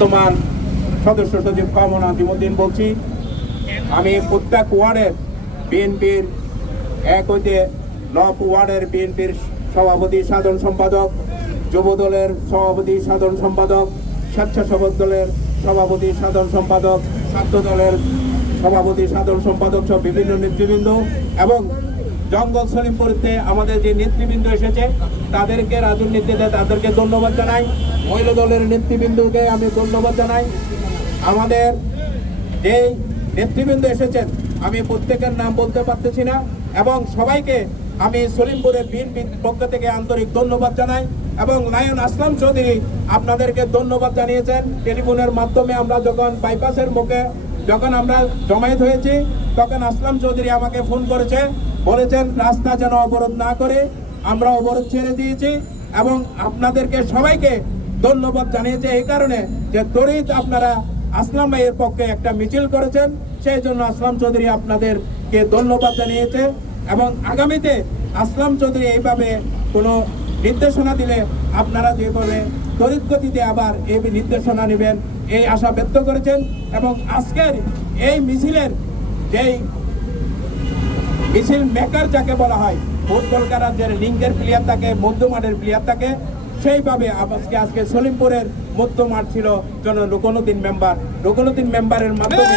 বর্তমান সদস্য সচিব কমল নাজিমুদ্দিন বলছি। আমি প্রত্যেক ওয়ার্ডের বিএনপির এক হইতে 9 ওয়ার্ডের বিএনপির সভাপতি সাধারণ সম্পাদক, যুব দলের সভাপতি সাধারণ সম্পাদক, স্বেচ্ছাসেবক দলের সভাপতি সাধারণ সম্পাদক, ছাত্র দলের সভাপতি সাধারণ সম্পাদক সহ বিভিন্ন নেতৃবৃন্দ এবং জঙ্গল সলিমপুরতে আমাদের যে নেতৃবৃন্দ এসেছে তাদেরকে রাজনীতিতে তাদেরকে ধন্যবাদ জানাই। মহিলা দলের নেতৃবৃন্দকে আমি ধন্যবাদ জানাই। আমাদের যে নেতৃবৃন্দ এসেছেন আমি প্রত্যেকের নাম বলতে পারতেছি না এবং সবাইকে আমি সলিমপুরের বিএনপির পক্ষ থেকে আন্তরিক ধন্যবাদ জানাই এবং লায়ন আসলাম চৌধুরী আপনাদেরকে ধন্যবাদ জানিয়েছেন। টেলিফোনের মাধ্যমে আমরা যখন বাইপাসের মুখে যখন আমরা জমায়েত হয়েছি তখন আসলাম চৌধুরী আমাকে ফোন করেছে, বলেছেন রাস্তা যেন অবরোধ না করে। আমরা অবরোধ ছেড়ে দিয়েছি এবং আপনাদেরকে সবাইকে ধন্যবাদ জানিয়েছে এই কারণে যে তড়িৎ আপনারা আসলাম ভাইয়ের পক্ষে একটা মিছিল করেছেন, সেই জন্য আসলাম চৌধুরী আপনাদেরকে ধন্যবাদ জানিয়েছে এবং আগামীতে আসলাম চৌধুরী এইভাবে কোনো নির্দেশনা দিলে আপনারা যেভাবে তড়িৎ গতিতে আবার এই নির্দেশনা নেবেন এই আশা ব্যক্ত করেছেন। এবং আজকের এই মিছিলের যেই মিছিল মেকার যাকে বলা হয়, ফুটবল খেলার যে লিঙ্কের প্লেয়ার থাকে, মধ্যমাঠের প্লেয়ার থাকে, সেইভাবে আজকে সলিমপুরের মধ্যমাঠ ছিল জন রুকনুদ্দিন মেম্বারের মাধ্যমে